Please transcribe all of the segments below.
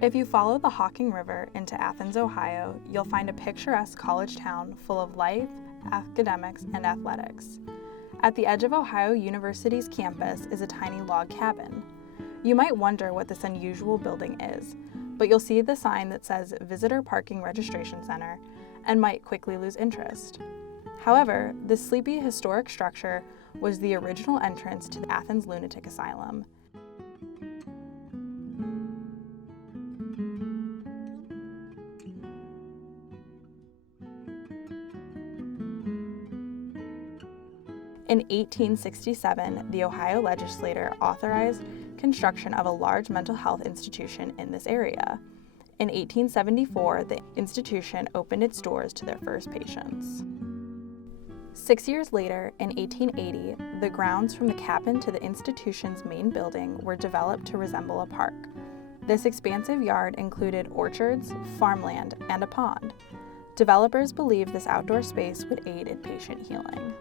If you follow the Hocking River into Athens, Ohio, you'll find a picturesque college town full of life, academics, and athletics. At the edge of Ohio University's campus is a tiny log cabin. You might wonder what this unusual building is, but you'll see the sign that says Visitor Parking Registration Center and might quickly lose interest. However, this sleepy historic structure was the original entrance to the Athens Lunatic Asylum. In 1867, the Ohio legislature authorized construction of a large mental health institution in this area. In 1874, the institution opened its doors to their first patients. 6 years later, in 1880, the grounds from the cabin to the institution's main building were developed to resemble a park. This expansive yard included orchards, farmland, and a pond. Developers believed this outdoor space would aid in patient healing.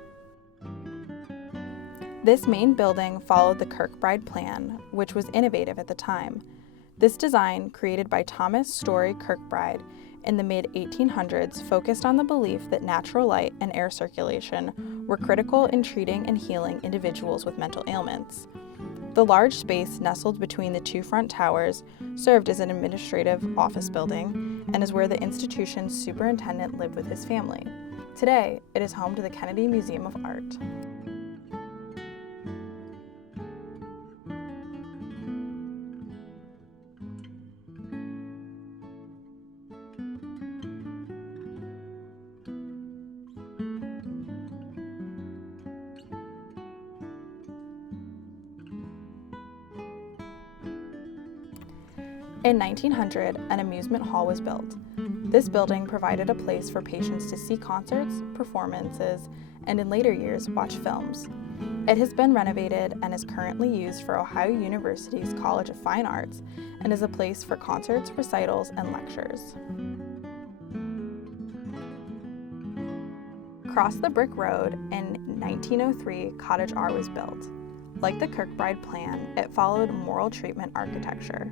This main building followed the Kirkbride plan, which was innovative at the time. This design, created by Thomas Story Kirkbride in the mid-1800s, focused on the belief that natural light and air circulation were critical in treating and healing individuals with mental ailments. The large space nestled between the two front towers served as an administrative office building and is where the institution's superintendent lived with his family. Today, it is home to the Kennedy Museum of Art. In 1900, an amusement hall was built. This building provided a place for patients to see concerts, performances, and in later years, watch films. It has been renovated and is currently used for Ohio University's College of Fine Arts and is a place for concerts, recitals, and lectures. Across the brick road in 1903, Cottage R was built. Like the Kirkbride plan, it followed moral treatment architecture.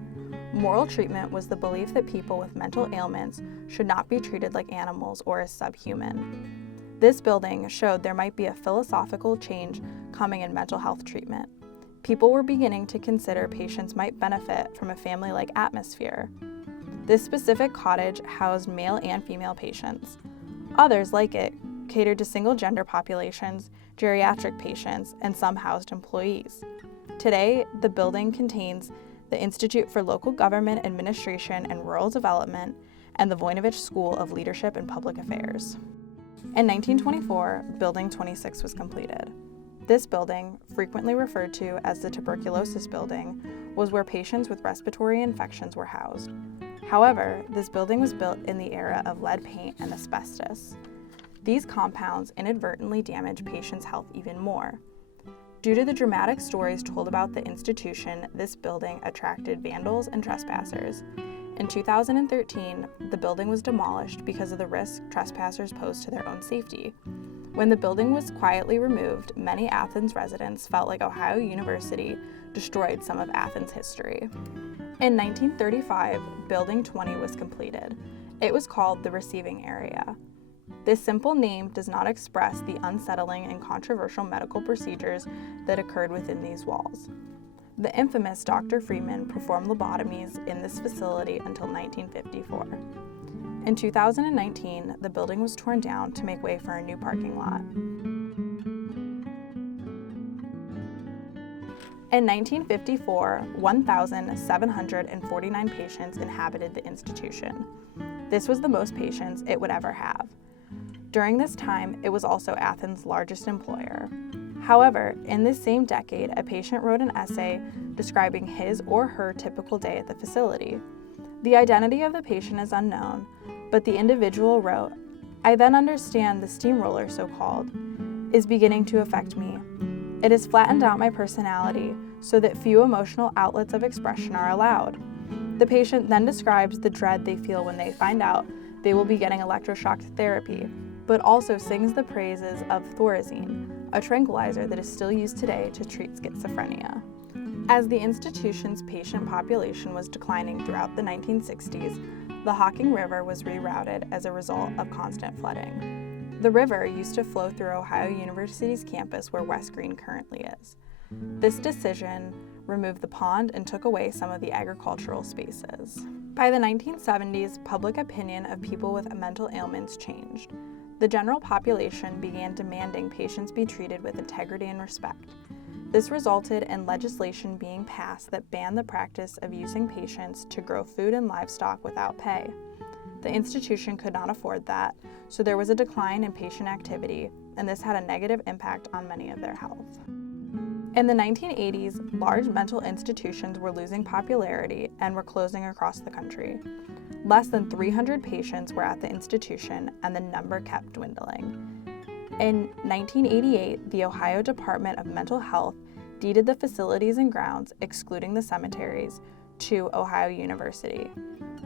Moral treatment was the belief that people with mental ailments should not be treated like animals or as subhuman. This building showed there might be a philosophical change coming in mental health treatment. People were beginning to consider patients might benefit from a family-like atmosphere. This specific cottage housed male and female patients. Others, like it, catered to single-gender populations, geriatric patients, and some housed employees. Today, the building contains the Institute for Local Government Administration and Rural Development, and the Voinovich School of Leadership and Public Affairs. In 1924, Building 26 was completed. This building, frequently referred to as the tuberculosis building, was where patients with respiratory infections were housed. However, this building was built in the era of lead paint and asbestos. These compounds inadvertently damage patients' health even more. Due to the dramatic stories told about the institution, this building attracted vandals and trespassers. In 2013, the building was demolished because of the risk trespassers posed to their own safety. When the building was quietly removed, many Athens residents felt like Ohio University destroyed some of Athens' history. In 1935, Building 20 was completed. It was called the Receiving Area. This simple name does not express the unsettling and controversial medical procedures that occurred within these walls. The infamous Dr. Freeman performed lobotomies in this facility until 1954. In 2019, the building was torn down to make way for a new parking lot. In 1954, 1,749 patients inhabited the institution. This was the most patients it would ever have. During this time, it was also Athens' largest employer. However, in this same decade, a patient wrote an essay describing his or her typical day at the facility. The identity of the patient is unknown, but the individual wrote, "I then understand the steamroller, so-called, is beginning to affect me. It has flattened out my personality so that few emotional outlets of expression are allowed." The patient then describes the dread they feel when they find out they will be getting electroshock therapy, but also sings the praises of Thorazine, a tranquilizer that is still used today to treat schizophrenia. As the institution's patient population was declining throughout the 1960s, the Hocking River was rerouted as a result of constant flooding. The river used to flow through Ohio University's campus where West Green currently is. This decision removed the pond and took away some of the agricultural spaces. By the 1970s, public opinion of people with mental ailments changed. The general population began demanding patients be treated with integrity and respect. This resulted in legislation being passed that banned the practice of using patients to grow food and livestock without pay. The institution could not afford that, so there was a decline in patient activity, and this had a negative impact on many of their health. In the 1980s, large mental institutions were losing popularity and were closing across the country. Less than 300 patients were at the institution, and the number kept dwindling. In 1988, the Ohio Department of Mental Health deeded the facilities and grounds, excluding the cemeteries, to Ohio University.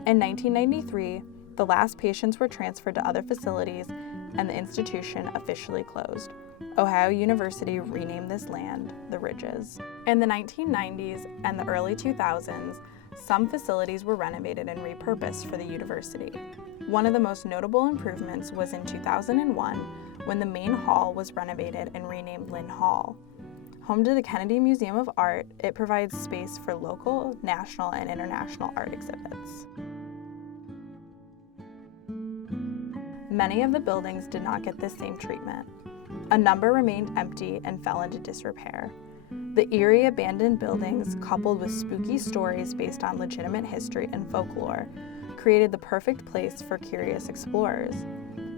In 1993, the last patients were transferred to other facilities, and the institution officially closed. Ohio University renamed this land the Ridges. In the 1990s and the early 2000s, some facilities were renovated and repurposed for the university. One of the most notable improvements was in 2001, when the main hall was renovated and renamed Lynn Hall. Home to the Kennedy Museum of Art, it provides space for local, national, and international art exhibits. Many of the buildings did not get this same treatment. A number remained empty and fell into disrepair. The eerie abandoned buildings, coupled with spooky stories based on legitimate history and folklore, created the perfect place for curious explorers.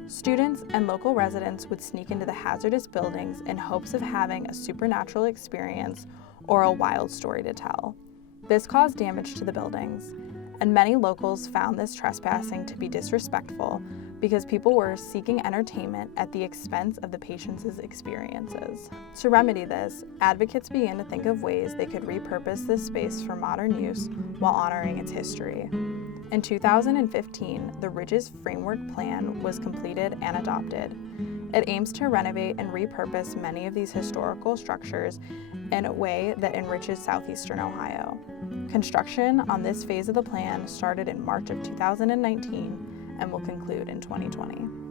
Students and local residents would sneak into the hazardous buildings in hopes of having a supernatural experience or a wild story to tell. This caused damage to the buildings, and many locals found this trespassing to be disrespectful because people were seeking entertainment at the expense of the patients' experiences. To remedy this, advocates began to think of ways they could repurpose this space for modern use while honoring its history. In 2015, the Ridges Framework Plan was completed and adopted. It aims to renovate and repurpose many of these historical structures in a way that enriches southeastern Ohio. Construction on this phase of the plan started in March of 2019 and will conclude in 2020.